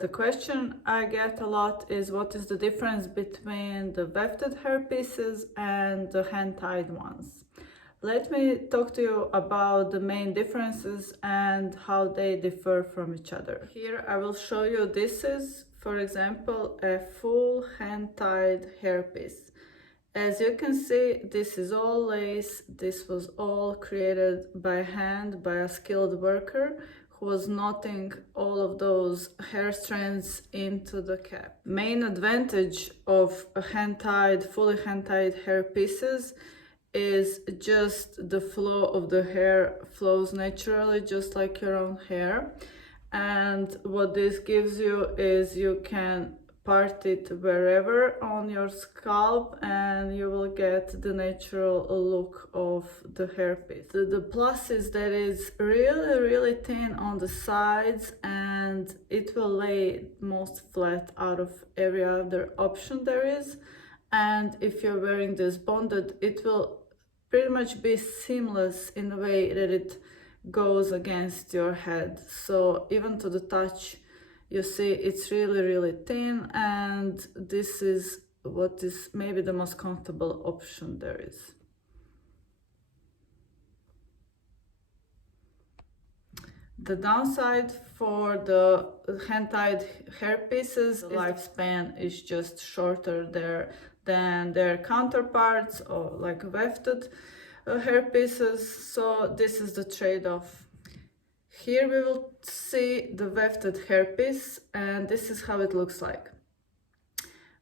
The question I get a lot is what is the difference between the wefted hairpieces and the hand-tied ones? Let me talk to you about the main differences and how they differ from each other. Here I will show you, this is, for example, a full hand-tied hairpiece. As you can see, this is all lace. This was all created by hand by a skilled worker who was knotting all of those hair strands into the cap. Main advantage of a hand-tied, fully hand-tied hair pieces is just the flow of the hair flows naturally, just like your own hair. And what this gives you is you can part it wherever on your scalp and you will get the natural look of the hairpiece. The plus is that it's really thin on the sides and it will lay most flat out of every other option there is. And if you're wearing this bonded, it will pretty much be seamless in the way that it goes against your head. So even to the touch, you see it's really thin, and this is what is maybe the most comfortable option there is. The downside for the hand-tied hair pieces, the lifespan is just shorter there than their counterparts or like wefted hair pieces. So this is the trade-off. Here we will see the wefted hairpiece, and this is how it looks like.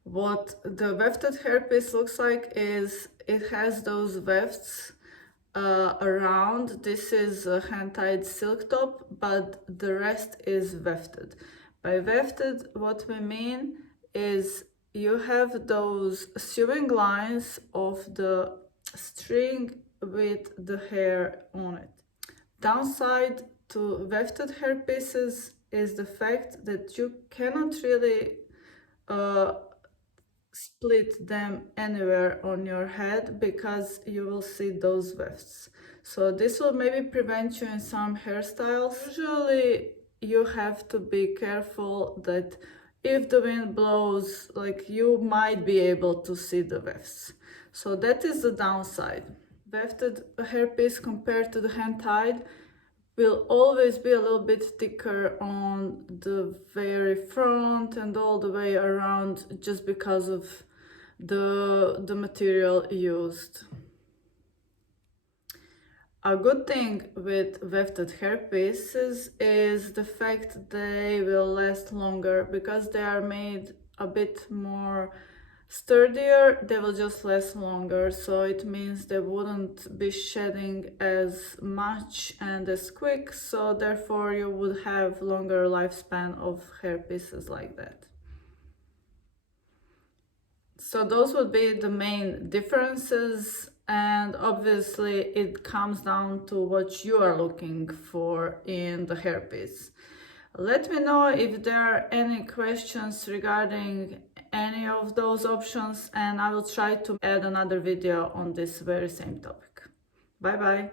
What the wefted hairpiece looks like is it has those wefts around. This is a hand-tied silk top, but the rest is wefted. By wefted, what we mean is you have those sewing lines of the string with the hair on it. Downside to wefted hair pieces is the fact that you cannot really split them anywhere on your head because you will see those wefts. So this will maybe prevent you in some hairstyles. Usually you have to be careful that if the wind blows, like, you might be able to see the wefts. So that is the downside. Wefted hairpiece compared to the hand-tied will always be a little bit thicker on the very front and all the way around, just because of the material used. A good thing with wefted hair pieces is the fact they will last longer because they are made a bit more sturdier. They will just last longer, so it means they wouldn't be shedding as much and as quick, so therefore you would have longer lifespan of hair pieces like that. So those would be the main differences, and obviously it comes down to what you are looking for in the hairpiece. Let me know if there are any questions regarding any of those options, and I will try to add another video on this very same topic. Bye bye.